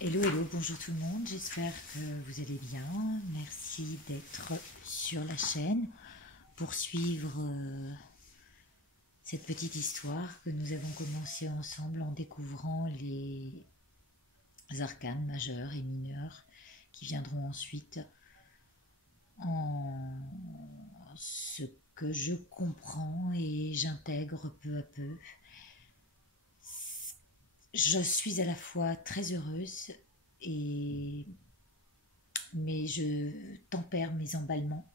Hello, hello, bonjour tout le monde, j'espère que vous allez bien. Merci d'être sur la chaîne pour suivre cette petite histoire que nous avons commencé ensemble en découvrant les arcanes majeurs et mineurs qui viendront ensuite en ce que je comprends et j'intègre peu à peu. Je suis à la fois très heureuse et mais je tempère mes emballements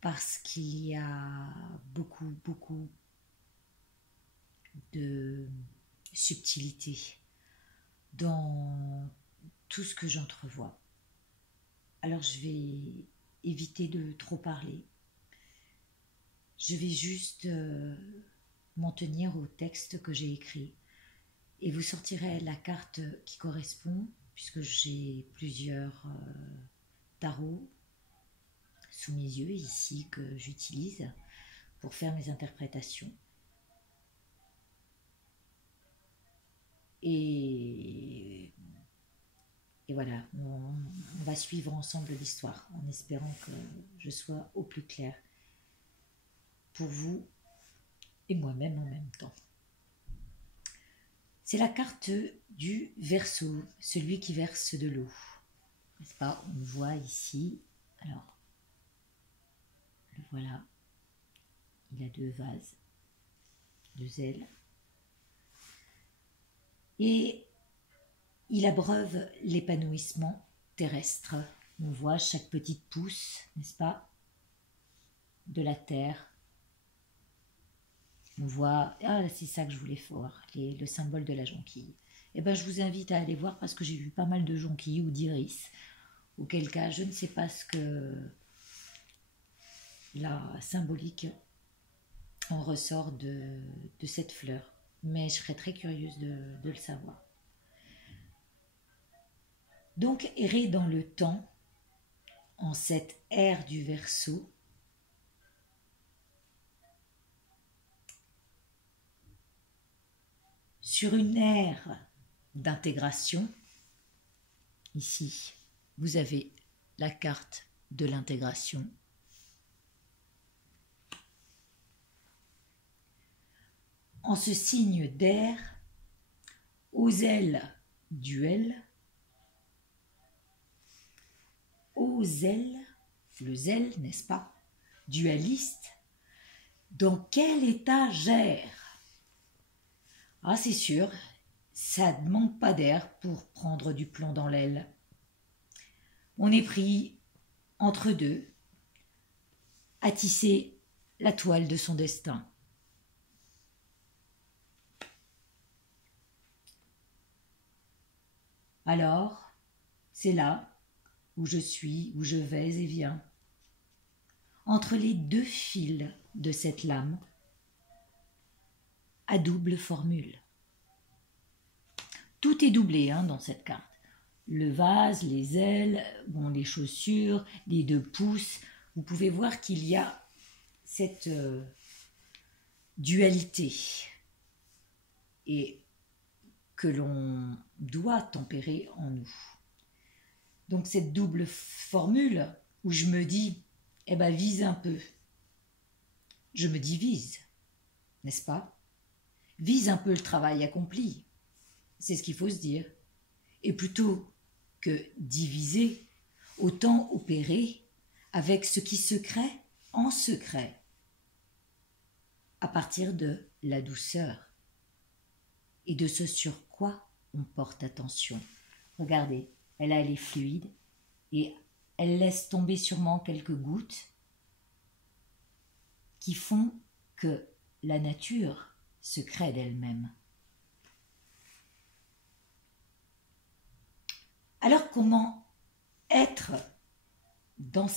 parce qu'il y a beaucoup de subtilité dans tout ce que j'entrevois. Alors je vais éviter de trop parler. Je vais juste m'en tenir au texte que j'ai écrit et vous sortirez la carte qui correspond puisque j'ai plusieurs tarots sous mes yeux ici que j'utilise pour faire mes interprétations. Et voilà, on va suivre ensemble l'histoire en espérant que je sois au plus clair pour vous et moi-même en même temps. C'est la carte du Verseau, celui qui verse de l'eau. N'est-ce pas? On le voit ici. Alors, le voilà. Il a deux vases, deux ailes. Et il abreuve l'épanouissement terrestre. On voit chaque petite pousse, n'est-ce pas, de la terre. On voit, ah c'est ça que je voulais voir, le symbole de la jonquille. Eh bien je vous invite à aller voir parce que j'ai vu pas mal de jonquilles ou d'iris, auquel cas je ne sais pas ce que la symbolique en ressort de cette fleur, mais je serais très curieuse de le savoir. Donc errer dans le temps, en cette ère du Verseau, sur une ère d'intégration. Ici, vous avez la carte de l'intégration. En ce signe d'air, aux ailes duel, aux ailes, le zèle, n'est-ce pas, dualiste, dans quel état gère? Ah, c'est sûr, ça ne manque pas d'air pour prendre du plomb dans l'aile. On est pris entre deux, à tisser la toile de son destin. Alors, c'est là où je suis, où je vais et viens, entre les deux fils de cette lame, à double formule. Tout est doublé dans cette carte. Le vase, les ailes, bon, les chaussures, les deux pouces. Vous pouvez voir qu'il y a cette dualité et que l'on doit tempérer en nous. Donc cette double formule où je me dis, eh ben vise un peu. Je me divise, n'est-ce pas? Vise un peu le travail accompli. C'est ce qu'il faut se dire. Et plutôt que diviser, autant opérer avec ce qui se crée en secret, à partir de la douceur et de ce sur quoi on porte attention. Regardez, elle est fluide et elle laisse tomber sûrement quelques gouttes qui font que la nature se crée d'elle-même. Alors comment être dans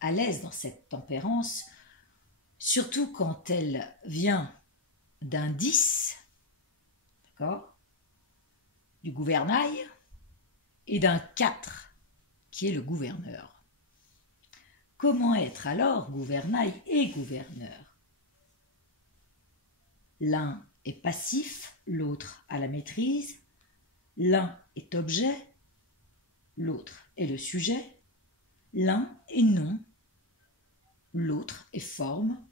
à l'aise dans cette tempérance, surtout quand elle vient d'un 10, d'accord, du gouvernail, et d'un 4, qui est le gouverneur. Comment être alors gouvernail et gouverneur? L'un est passif, l'autre a la maîtrise. L'un est objet, l'autre est le sujet, l'un est nom, l'autre est forme.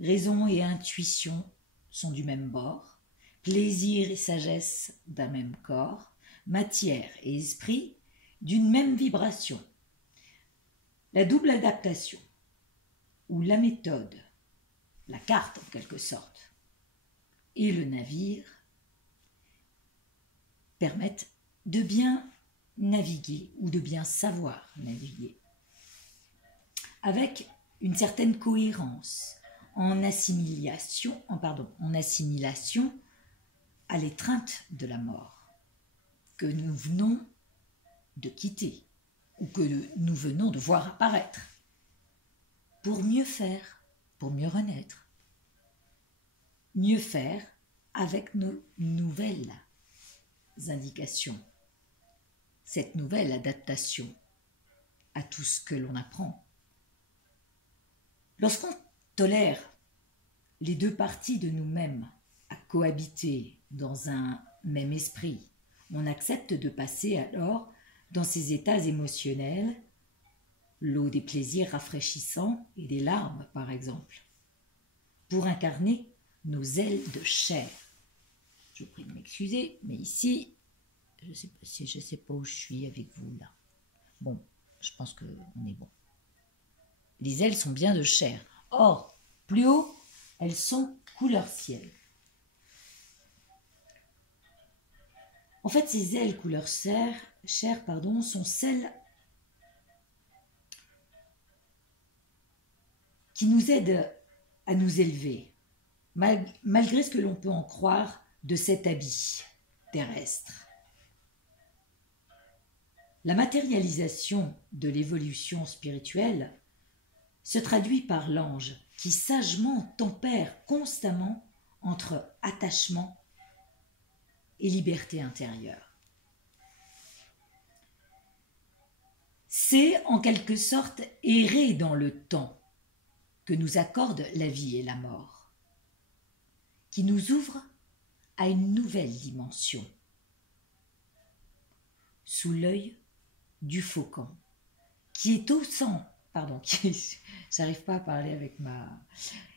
Raison et intuition sont du même bord, plaisir et sagesse d'un même corps, matière et esprit d'une même vibration. La double adaptation, ou la méthode, la carte en quelque sorte, et le navire permettent de bien naviguer ou de bien savoir naviguer avec une certaine cohérence en assimilation à l'étreinte de la mort que nous venons de quitter ou que nous venons de voir apparaître pour mieux faire, pour mieux renaître, mieux faire avec nos nouvelles indications, cette nouvelle adaptation à tout ce que l'on apprend. Lorsqu'on tolère les deux parties de nous-mêmes à cohabiter dans un même esprit, on accepte de passer alors dans ces états émotionnels, l'eau des plaisirs rafraîchissants et des larmes par exemple, pour incarner nos ailes de chair. Je vous prie de m'excuser, mais ici, je sais pas où je suis avec vous là. Bon, je pense qu'on est bon. Les ailes sont bien de chair. Or, plus haut, elles sont couleur ciel. En fait, ces ailes couleur chair, sont celles qui nous aident à nous élever, malgré ce que l'on peut en croire de cet habit terrestre. La matérialisation de l'évolution spirituelle se traduit par l'ange qui sagement tempère constamment entre attachement et liberté intérieure. C'est en quelque sorte errer dans le temps que nous accorde la vie et la mort, qui nous ouvre à une nouvelle dimension, sous l'œil du faucon, qui est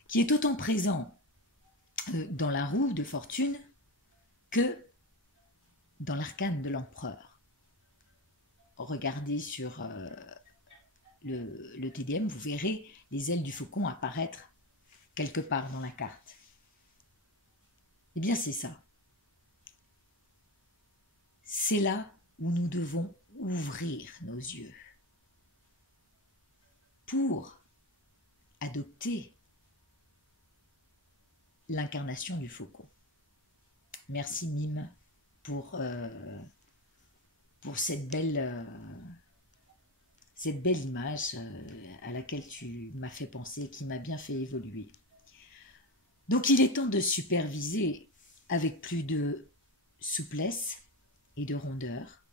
qui est autant présent dans la roue de fortune que dans l'arcane de l'empereur. Regardez sur le TDM, vous verrez les ailes du faucon apparaître quelque part dans la carte. Eh bien, c'est ça. C'est là où nous devons ouvrir nos yeux pour adopter l'incarnation du faucon. Merci Mime pour cette belle image à laquelle tu m'as fait penser, qui m'a bien fait évoluer. Donc il est temps de superviser avec plus de souplesse et de rondeur,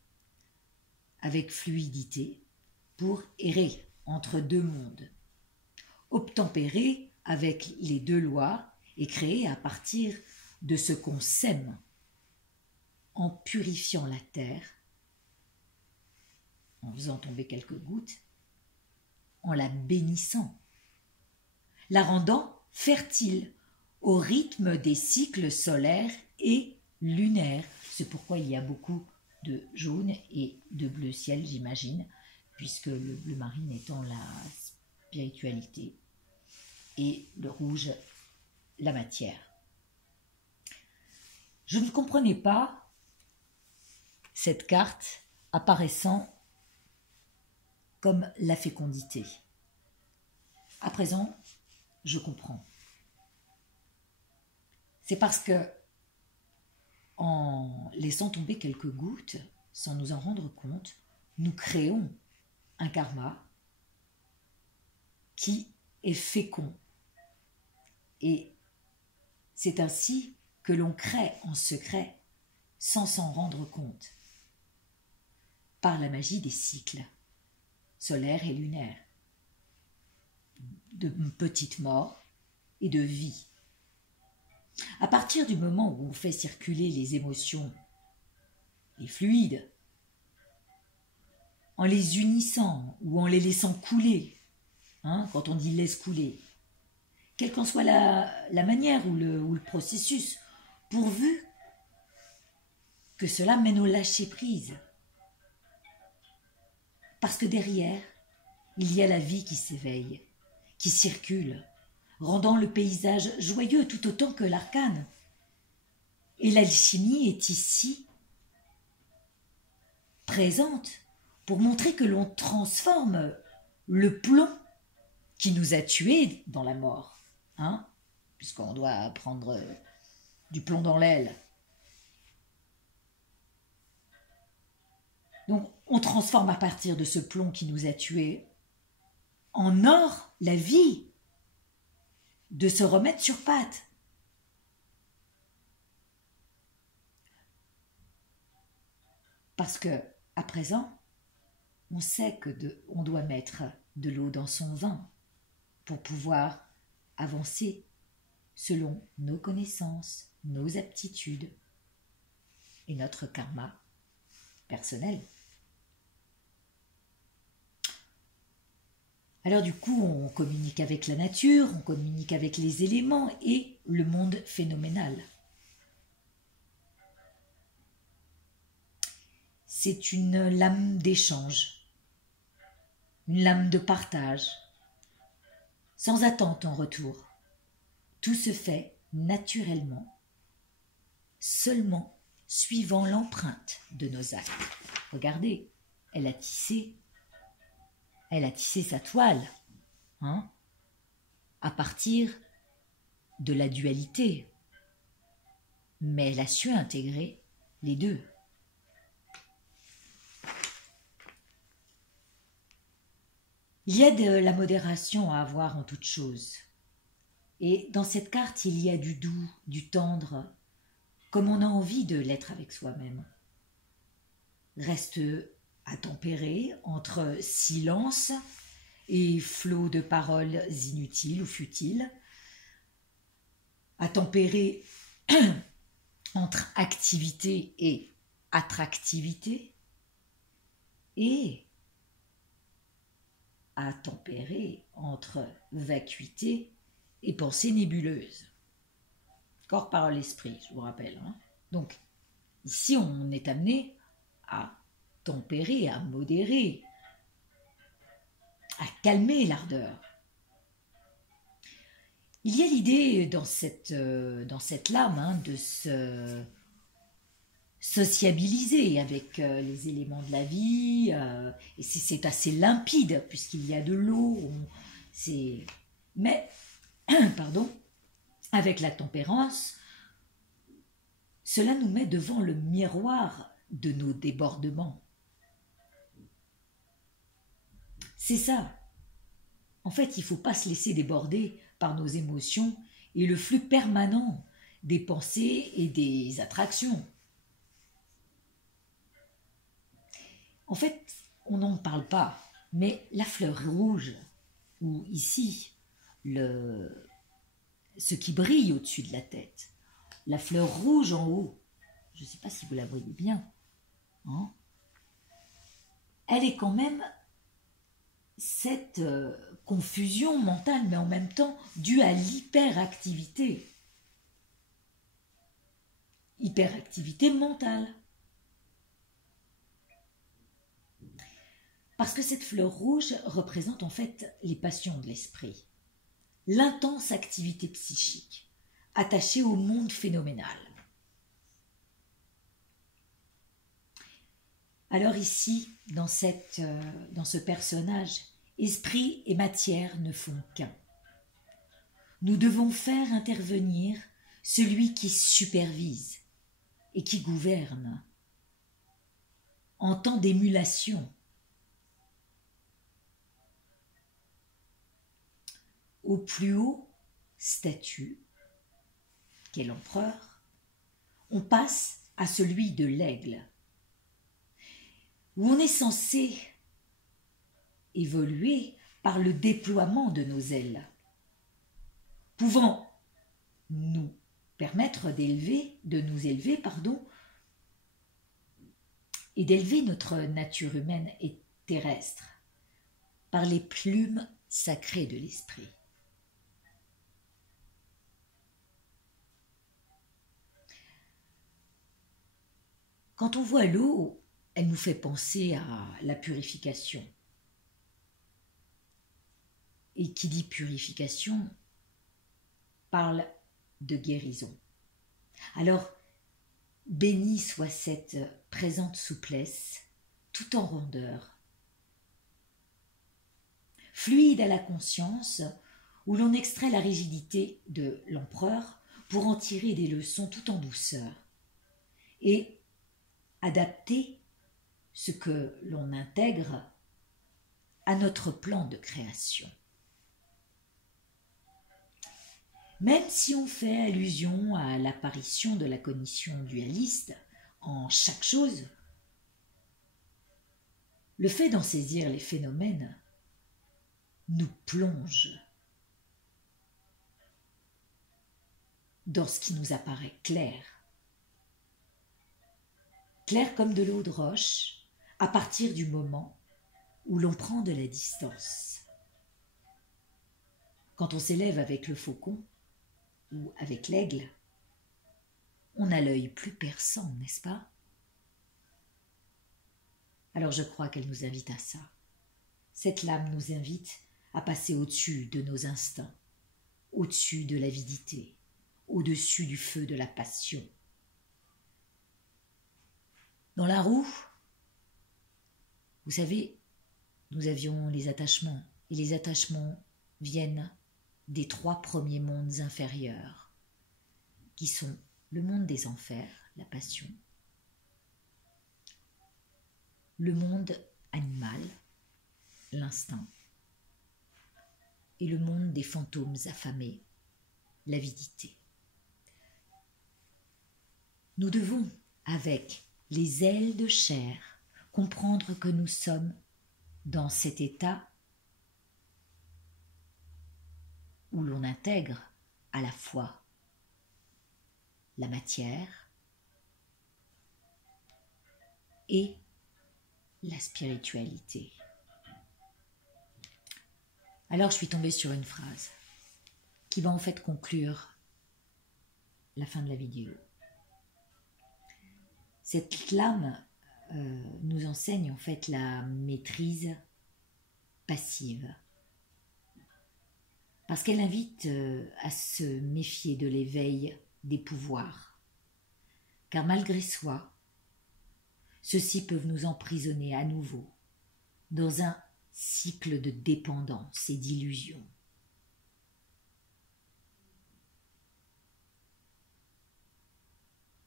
avec fluidité, pour errer entre deux mondes, obtempérer avec les deux lois et créer à partir de ce qu'on sème, en purifiant la terre, en faisant tomber quelques gouttes, en la bénissant, la rendant fertile au rythme des cycles solaires et lunaires. C'est pourquoi il y a beaucoup de jaune et de bleu ciel, j'imagine, puisque le bleu marine étant la spiritualité et le rouge la matière. Je ne comprenais pas cette carte apparaissant comme la fécondité. À présent, je comprends. C'est parce que, en laissant tomber quelques gouttes, sans nous en rendre compte, nous créons un karma qui est fécond. Et c'est ainsi que l'on crée en secret, sans s'en rendre compte, par la magie des cycles solaires et lunaires, de petites morts et de vie. À partir du moment où on fait circuler les émotions les fluides, en les unissant ou en les laissant couler, quand on dit laisse couler, quelle qu'en soit la manière ou le processus, pourvu que cela mène au lâcher-prise. Parce que derrière, il y a la vie qui s'éveille, qui circule, rendant le paysage joyeux tout autant que l'arcane. Et l'alchimie est ici présente pour montrer que l'on transforme le plomb qui nous a tués dans la mort, puisqu'on doit prendre du plomb dans l'aile. Donc on transforme à partir de ce plomb qui nous a tués en or la vie de se remettre sur pattes. Parce que à présent, on sait on doit mettre de l'eau dans son vin pour pouvoir avancer selon nos connaissances, nos aptitudes et notre karma personnel. Alors du coup, on communique avec la nature, on communique avec les éléments et le monde phénoménal. C'est une lame d'échange, une lame de partage, sans attente en retour. Tout se fait naturellement, seulement suivant l'empreinte de nos actes. Regardez, elle a tissé sa toile, à partir de la dualité. Mais elle a su intégrer les deux. Il y a de la modération à avoir en toute chose. Et dans cette carte, il y a du doux, du tendre, comme on a envie de l'être avec soi-même. Reste à tempérer entre silence et flot de paroles inutiles ou futiles, à tempérer entre activité et attractivité, et à tempérer entre vacuité et pensée nébuleuse. Corps, parole, esprit, je vous rappelle. Donc, ici, on est amené à tempérer, à modérer, à calmer l'ardeur. Il y a l'idée dans cette lame de se sociabiliser avec les éléments de la vie, et c'est assez limpide puisqu'il y a de l'eau, mais avec la tempérance, cela nous met devant le miroir de nos débordements. C'est ça. En fait, il ne faut pas se laisser déborder par nos émotions et le flux permanent des pensées et des attractions. En fait, on n'en parle pas, mais la fleur rouge, ou ici, ce qui brille au-dessus de la tête, la fleur rouge en haut, je ne sais pas si vous la voyez bien, elle est quand même cette confusion mentale, mais en même temps due à l'hyperactivité. Hyperactivité mentale. Parce que cette fleur rouge représente en fait les passions de l'esprit, l'intense activité psychique, attachée au monde phénoménal. Alors ici, dans ce personnage, esprit et matière ne font qu'un. Nous devons faire intervenir celui qui supervise et qui gouverne en temps d'émulation. Au plus haut statut, qu'est l'empereur, on passe à celui de l'aigle, où on est censé évoluer par le déploiement de nos ailes, pouvant nous permettre de nous élever et d'élever notre nature humaine et terrestre par les plumes sacrées de l'esprit. Quand on voit l'eau, elle nous fait penser à la purification. Et qui dit purification parle de guérison. Alors, bénie soit cette présente souplesse, tout en rondeur, fluide à la conscience, où l'on extrait la rigidité de l'empereur pour en tirer des leçons tout en douceur, et adapter ce que l'on intègre à notre plan de création. Même si on fait allusion à l'apparition de la cognition dualiste en chaque chose, le fait d'en saisir les phénomènes nous plonge dans ce qui nous apparaît clair. Clair comme de l'eau de roche, à partir du moment où l'on prend de la distance. Quand on s'élève avec le faucon ou avec l'aigle, on a l'œil plus perçant, n'est-ce pas? Alors je crois qu'elle nous invite à ça. Cette lame nous invite à passer au-dessus de nos instincts, au-dessus de l'avidité, au-dessus du feu de la passion. Dans la roue, vous savez, nous avions les attachements, et les attachements viennent des 3 premiers mondes inférieurs, qui sont le monde des enfers, la passion, le monde animal, l'instinct, et le monde des fantômes affamés, l'avidité. Nous devons, avec les ailes de chair, comprendre que nous sommes dans cet état où l'on intègre à la fois la matière et la spiritualité. Alors je suis tombée sur une phrase qui va en fait conclure la fin de la vidéo. Cette lame nous enseigne en fait la maîtrise passive, parce qu'elle invite à se méfier de l'éveil des pouvoirs, car malgré soi, ceux-ci peuvent nous emprisonner à nouveau dans un cycle de dépendance et d'illusion.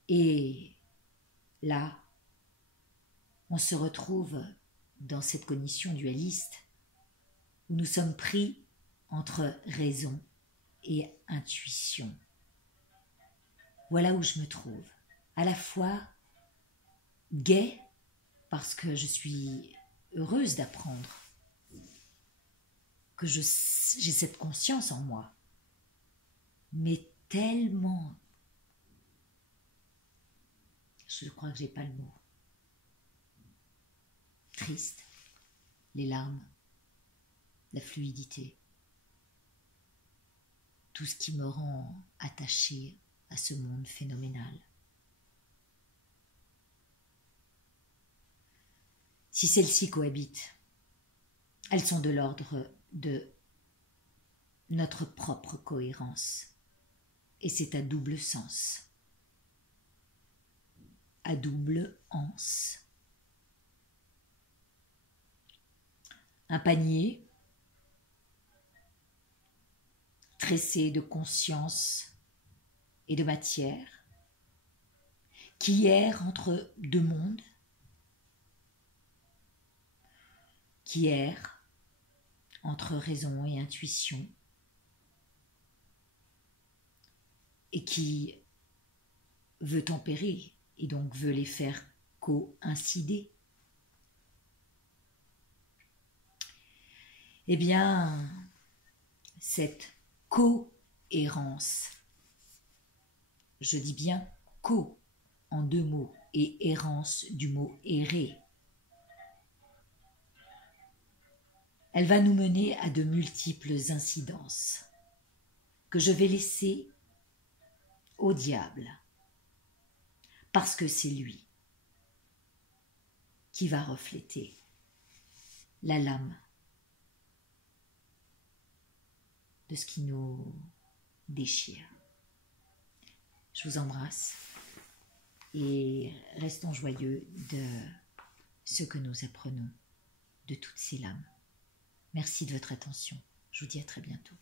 Et là, on se retrouve dans cette cognition dualiste où nous sommes pris entre raison et intuition. Voilà où je me trouve, à la fois gaie parce que je suis heureuse d'apprendre que j'ai cette conscience en moi, mais tellement, je crois que j'ai pas le mot, triste, les larmes, la fluidité, tout ce qui me rend attachée à ce monde phénoménal. Si celles-ci cohabitent, elles sont de l'ordre de notre propre cohérence, et c'est à double sens, à double anse. Un panier tressé de conscience et de matière qui erre entre 2 mondes, qui erre entre raison et intuition, et qui veut tempérer et donc veut les faire coïncider. Eh bien, cette cohérence, je dis bien co en 2 mots, et errance du mot errer. Elle va nous mener à de multiples incidences que je vais laisser au diable, parce que c'est lui qui va refléter la lame de ce qui nous déchire. Je vous embrasse et restons joyeux de ce que nous apprenons de toutes ces lames. Merci de votre attention. Je vous dis à très bientôt.